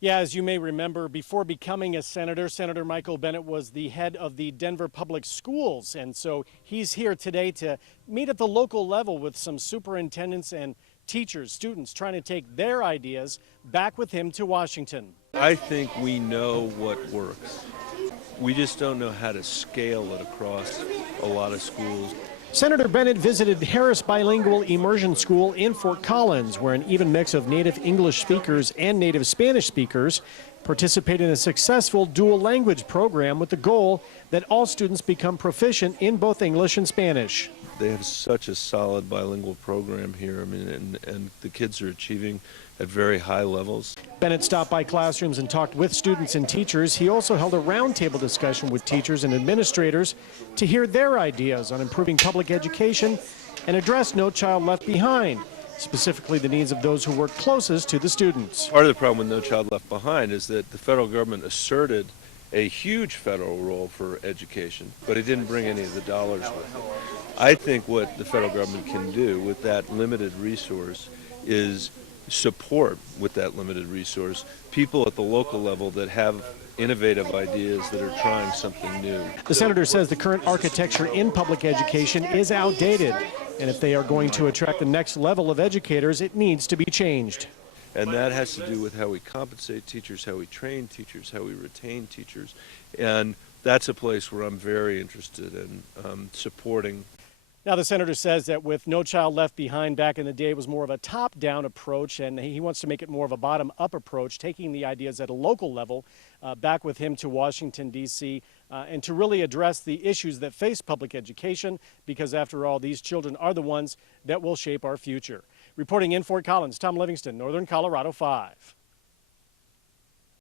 Yeah, as you may remember, before becoming a senator, Senator Michael Bennet was the head of the Denver Public Schools. And so he's here today to meet at the local level with some superintendents and teachers, students, trying to take their ideas back with him to Washington. I think we know what works. We just don't know how to scale it across a lot of schools. Senator Bennet visited Harris Bilingual Immersion School in Fort Collins, where an even mix of native English speakers and native Spanish speakers participate in a successful dual language program with the goal that all students become proficient in both English and Spanish. They have such a solid bilingual program here. I mean, and the kids are achieving at very high levels. Bennet stopped by classrooms and talked with students and teachers. He also held a roundtable discussion with teachers and administrators to hear their ideas on improving public education and address No Child Left Behind, specifically the needs of those who work closest to the students. Part of the problem with No Child Left Behind is that the federal government asserted a huge federal role for education, but it didn't bring any of the dollars with it. I think what the federal government can do with that limited resource is support, with that limited resource, people at the local level that have innovative ideas, that are trying something new. The senator says the current architecture in public education is outdated, and if they are going to attract the next level of educators, it needs to be changed. And that has to do with how we compensate teachers, how we train teachers, how we retain teachers. And that's a place where I'm very interested in supporting. Now, the senator says that with No Child Left Behind back in the day, it was more of a top-down approach, and he wants to make it more of a bottom-up approach, taking the ideas at a local level back with him to Washington, D.C., and to really address the issues that face public education, because after all, these children are the ones that will shape our future. Reporting in Fort Collins, Tom Livingston, Northern Colorado 5.